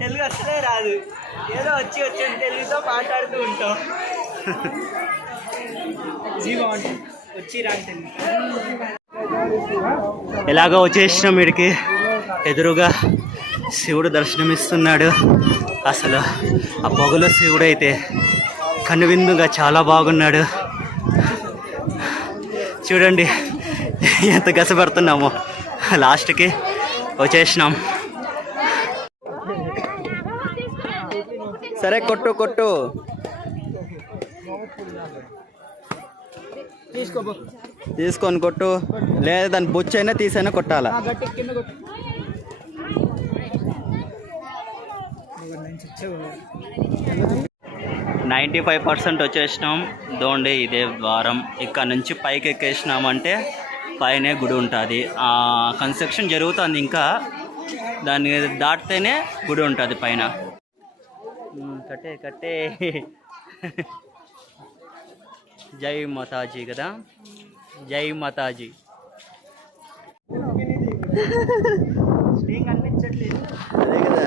తెలుగు అసలే రాదు, ఏదో వచ్చిన తెలుగుతో మాట్లాడుతూ ఉంటాం. ఎలాగో వచ్చేసినాం వీడికి. ఎదురుగా శివుడు దర్శనమిస్తున్నాడు. అసలు ఆ పొగలో శివుడు అయితే కనువిందుగా చాలా బాగున్నాడు. చూడండి ఎంత కష్టపడుతున్నామో, లాస్ట్కి వచ్చేసినాం. సరే కొట్టు కొట్టు, తీసుకొని కొట్టు, లేదా దాని బొచ్చైనా తీసైనా కొట్టాలా. 95% వచ్చేసినాం. దోండి ఇదే ద్వారం. ఇక్కడ నుంచి పైకి ఎక్కేసినామంటే పైనే గుడి ఉంటుంది. కన్స్ట్రక్షన్ జరుగుతుంది, ఇంకా దాన్ని దాటితేనే గుడి ఉంటుంది పైన. కట్టే కట్టే జై మాతాజీ కదా, జై మాతాజీ. అదే కదా,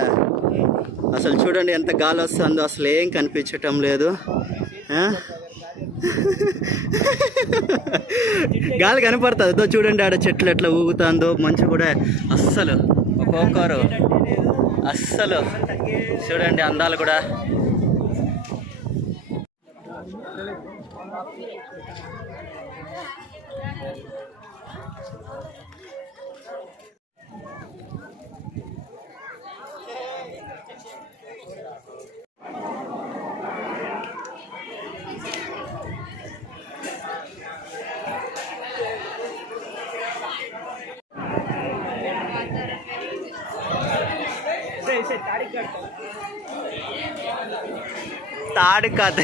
అసలు చూడండి ఎంత గాలి వస్తుందో, అసలు ఏం కనిపించటం లేదు. గాలి కనపడుతుందో చూడండి, ఆడ చెట్లు ఎట్లా ఊగుతుందో, మంచు కూడా అస్సలు ఒక్కొక్కరు అస్సలు చూడండి అందాలు కూడా. తాడు కాదు,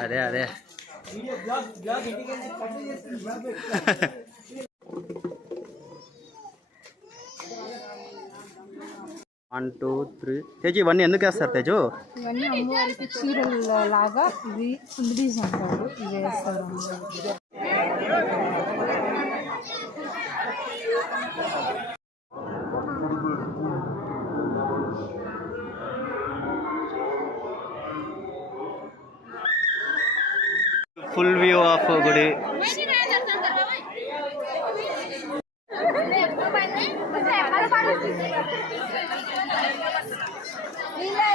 అదే అదే. 1 2 3. తేజు ఇవన్నీ ఎందుకు వేస్తారు తేజు? ఇవన్నీ అమ్మవారికి చీరలు లాగా ఇవి సింబలీస్ అంటారు, ఇవి వేస్తారు. ఫుల్ వ్యూ ఆఫ్ గుడి. ఇలా